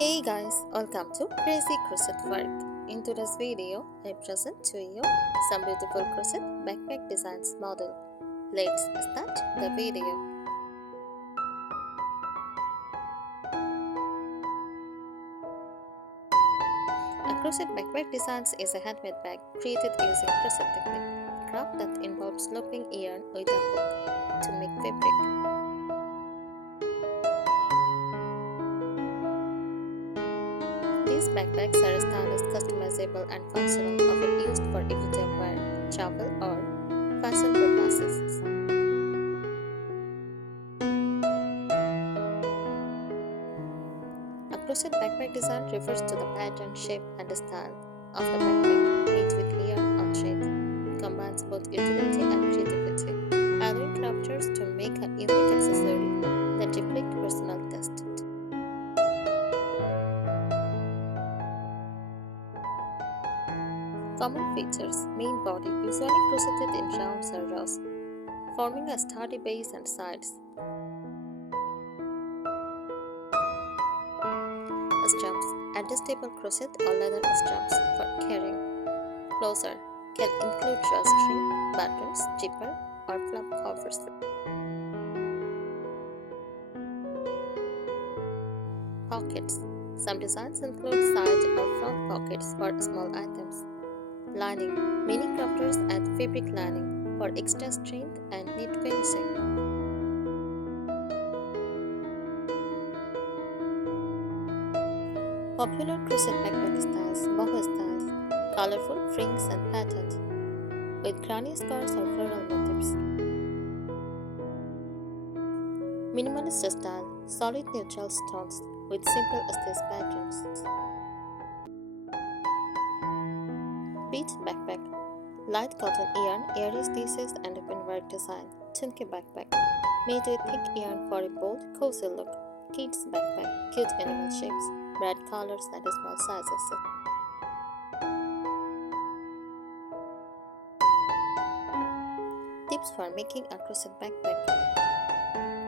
Hey guys, welcome to Crazy Crochet Work. In today's video, I present to you some beautiful crochet backpack designs model. Let's start the video. A crochet backpack designs is a handmade bag created using crochet technique, craft that involves looping yarn with a hook to make fabric. These backpacks are stylish, customizable, and functional, often used for everyday wear, travel, or fashion purposes. A crochet backpack design refers to the pattern, shape, and style of the backpack made with yarn or thread. It combines both utility and creativity, allowing crafters to make a unique accessory that reflects personal taste. Common features: main body, usually crocheted in rounds or rows, forming a sturdy base and sides. Straps, adjustable crochet or leather straps for carrying. Closer, can include drawstring, buttons, zipper, or flap covers. Pockets, some designs include side or front pockets for small items. Lining, many crafters add fabric lining for extra strength and neat finishing. Popular crochet backpack styles, boho styles, colorful fringes and patterns, with granny scars or floral motifs. Minimalist style, solid neutral stones with simple stitch patterns. Beach backpack, light cotton yarn, airy stitches and open work design. Chunky backpack, made with thick yarn for a bold, cozy look. Kids backpack, cute animal shapes, bright colors and small sizes. Tips for making a crochet backpack.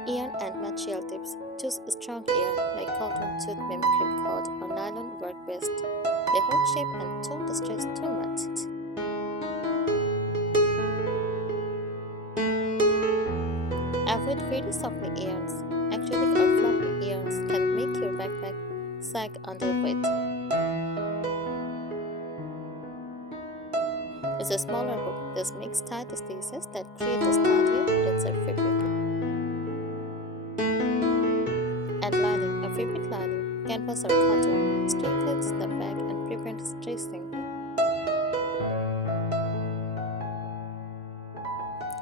Yarn and material tips. Choose strong yarn like cotton, jute, cream cord, or nylon work best. They hold shape and don't stretch too much. Avoid very soft yarns. Acrylic or floppy yarns can make your backpack sag under weight. Use a smaller hook. This makes tight stitches that create a sturdier, denser fabric. And lining, a fabric lining, canvas or cotton, strengthens the bag and prevents stretching.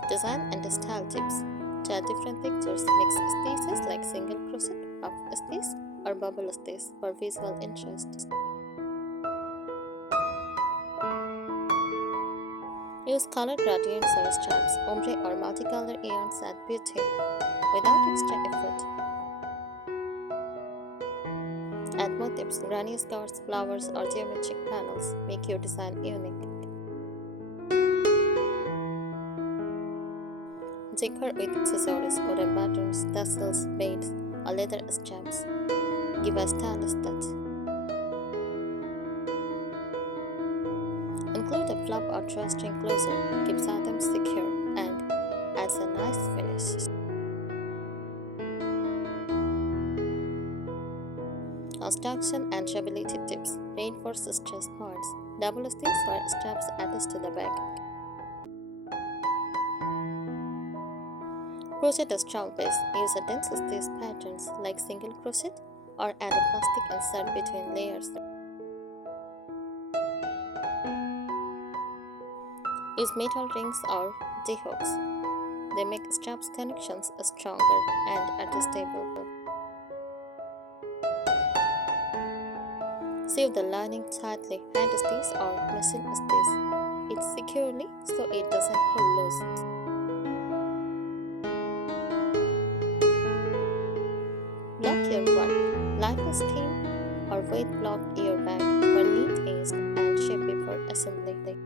Design and style tips. Try different textures, mix stitches like single crochet, puff stitch, or bubble stitch for visual interest. Use colored gradients or stripes, ombre or multicolored yarns add beauty without extra effort. Add motifs, granny scars, flowers, or geometric panels make your design unique. Decor with accessories, wooden buttons, tassels, beads, or leather straps. Give a stylish touch. Include a flap or drawstring closer, keeps items secure, and adds a nice finish. Construction and durability tips. Reinforce stress points. Double stitch or straps attached to the bag. Crochet a strong base. Use a dense stitch patterns like single crochet or add a plastic insert between layers. Use metal rings or D-hooks. They make straps connections stronger and adjustable. Sew the lining tightly, hand stitch or machine stitch it securely so it doesn't pull loose. Block your work. Lightly steam or weight block your bag for neat ease and shape before assembly.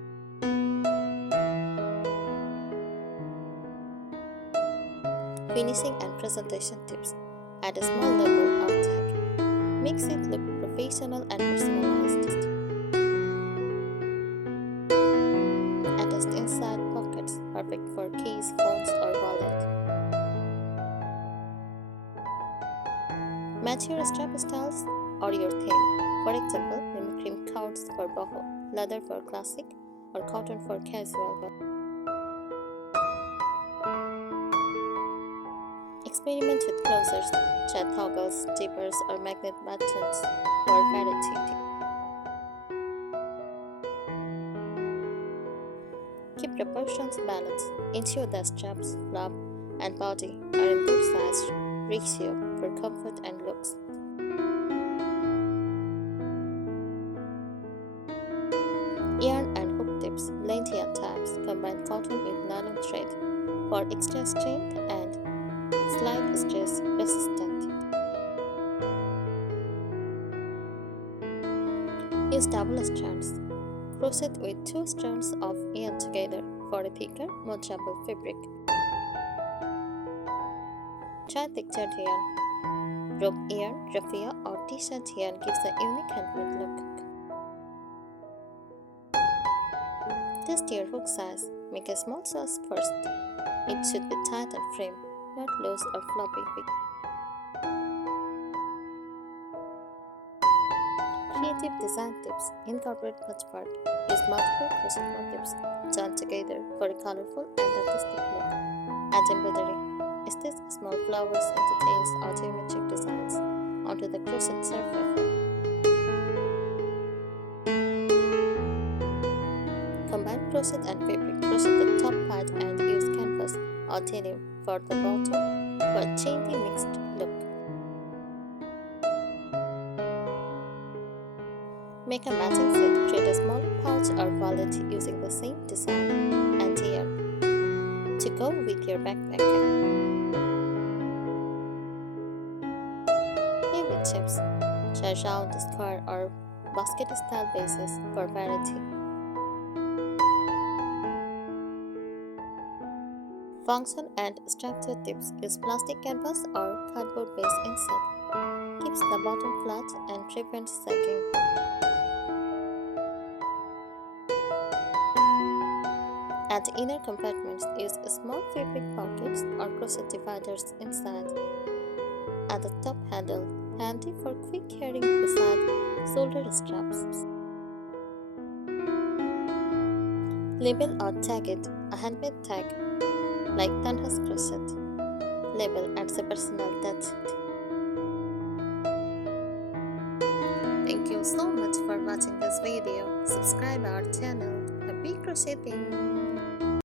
Finishing and presentation tips. Add a small label or tag. Makes it look professional and personalized. Attached inside pockets, perfect for keys, phones, or wallet. Match your strap styles or your theme. For example, mimicry cords for boho, leather for classic, or cotton for casual. Experiment with closures, chat toggles, zippers, or magnet buttons for variety. Keep proportions balanced. Ensure the straps, flap, and body are in good size ratio for comfort and looks. Yarn and hook tips, lengthy at times. Combine cotton with nylon thread for extra strength and slight stress resistant. Use double strands. Crochet with 2 strands of yarn together for a thicker, more jumbled fabric. Try textured yarn. Rope yarn, raffia, or t-shirt yarn gives a unique handmade look. Test your hook size. Make a small size first. It should be tight and firm, not loose or floppy. Creative design tips. Incorporate patchwork. Use multiple crochet motifs joined together for a colorful and artistic look. Add embroidery. Stitch small flowers, details, or geometric designs onto the crochet surface. Combine crochet and fabric. Crochet the top part and use canvas or denim for the bottom for a changing mixed look. Make a matching set. Create a smaller pouch or wallet using the same design and yarn to go with your backpack. Play with shapes. Try round, square, or basket-style bases for variety. Function and structure tips. Use plastic canvas or cardboard base inside. Keeps the bottom flat and prevents sagging. At inner compartments, use small fabric pockets or crochet dividers inside. At the top handle, handy for quick carrying beside shoulder straps. Label or tag it. A handmade tag, like Tanha's crochet. Label adds a personal touch. Thank you so much for watching this video. Subscribe our channel. Happy crocheting!